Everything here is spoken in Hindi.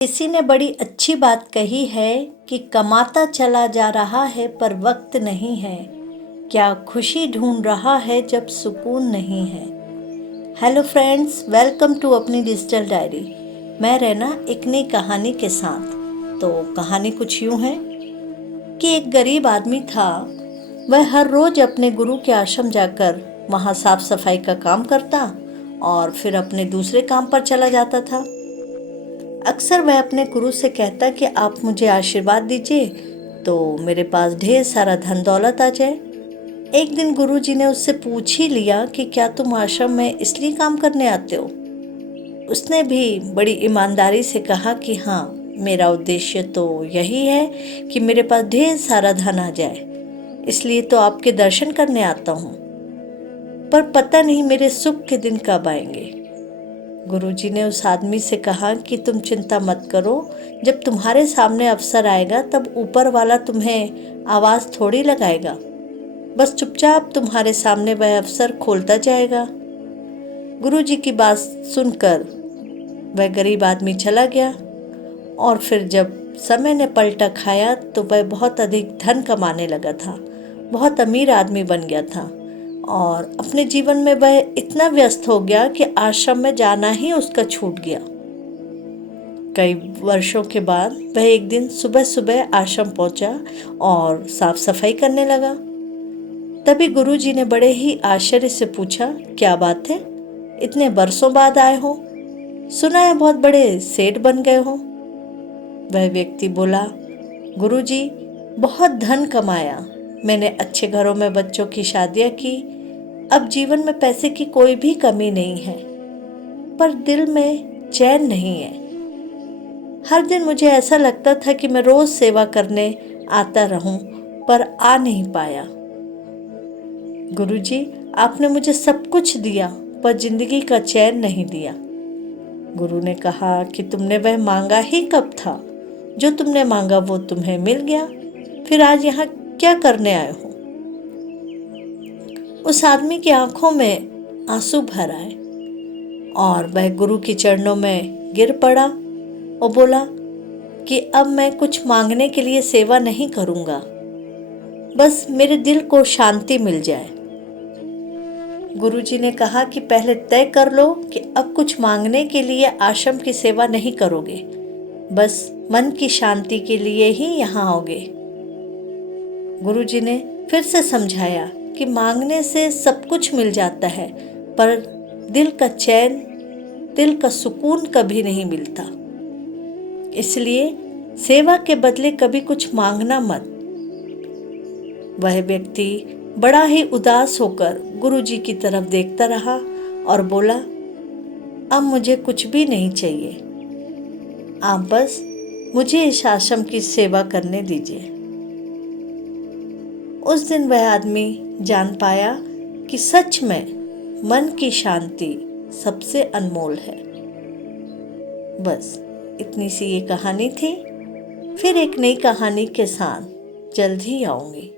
किसी ने बड़ी अच्छी बात कही है कि कमाता चला जा रहा है पर वक्त नहीं है, क्या खुशी ढूंढ रहा है जब सुकून नहीं है। हेलो फ्रेंड्स, वेलकम टू अपनी डिजिटल डायरी। मैं रहना एक नई कहानी के साथ। तो कहानी कुछ यूं है कि एक गरीब आदमी था। वह हर रोज अपने गुरु के आश्रम जाकर वहां साफ सफाई का काम करता और फिर अपने दूसरे काम पर चला जाता था। अक्सर वह अपने गुरु से कहता कि आप मुझे आशीर्वाद दीजिए तो मेरे पास ढेर सारा धन दौलत आ जाए। एक दिन गुरुजी ने उससे पूछ ही लिया कि क्या तुम आश्रम में इसलिए काम करने आते हो। उसने भी बड़ी ईमानदारी से कहा कि हाँ, मेरा उद्देश्य तो यही है कि मेरे पास ढेर सारा धन आ जाए, इसलिए तो आपके दर्शन करने आता हूँ। पर पता नहीं मेरे सुख के दिन कब आएंगे। गुरुजी ने उस आदमी से कहा कि तुम चिंता मत करो, जब तुम्हारे सामने अवसर आएगा तब ऊपर वाला तुम्हें आवाज़ थोड़ी लगाएगा, बस चुपचाप तुम्हारे सामने वह अवसर खोलता जाएगा। गुरुजी की बात सुनकर वह गरीब आदमी चला गया और फिर जब समय ने पलटा खाया तो वह बहुत अधिक धन कमाने लगा था, बहुत अमीर आदमी बन गया था और अपने जीवन में वह इतना व्यस्त हो गया कि आश्रम में जाना ही उसका छूट गया। कई वर्षों के बाद वह एक दिन सुबह सुबह आश्रम पहुंचा और साफ सफाई करने लगा। तभी गुरुजी ने बड़े ही आश्चर्य से पूछा, क्या बात है, इतने बरसों बाद आए हो? सुना है बहुत बड़े सेठ बन गए हो। वह व्यक्ति बोला, गुरुजी, बहुत धन कमाया, मैंने अच्छे घरों में बच्चों की शादियां की, अब जीवन में पैसे की कोई भी कमी नहीं है, पर दिल में चैन नहीं है। हर दिन मुझे ऐसा लगता था कि मैं रोज सेवा करने आता रहूं, पर आ नहीं पाया। गुरुजी, आपने मुझे सब कुछ दिया पर जिंदगी का चैन नहीं दिया। गुरु ने कहा कि तुमने वह मांगा ही कब था? जो तुमने मांगा वो तुम्हें मिल गया, फिर आज यहाँ क्या करने आए हो? उस आदमी की आंखों में आंसू भर आए और वह गुरु के चरणों में गिर पड़ा और बोला कि अब मैं कुछ मांगने के लिए सेवा नहीं करूंगा, बस मेरे दिल को शांति मिल जाए। गुरुजी ने कहा कि पहले तय कर लो कि अब कुछ मांगने के लिए आश्रम की सेवा नहीं करोगे, बस मन की शांति के लिए ही यहाँ आओगे। गुरुजी ने फिर से समझाया कि मांगने से सब कुछ मिल जाता है, पर दिल का चैन, दिल का सुकून कभी नहीं मिलता। इसलिए सेवा के बदले कभी कुछ मांगना मत। वह व्यक्ति बड़ा ही उदास होकर गुरुजी की तरफ देखता रहा और बोला, अब मुझे कुछ भी नहीं चाहिए, आप बस मुझे इस आश्रम की सेवा करने दीजिए। उस दिन वह आदमी जान पाया कि सच में मन की शांति सबसे अनमोल है। बस इतनी सी ये कहानी थी। फिर एक नई कहानी के साथ जल्द ही आऊंगी।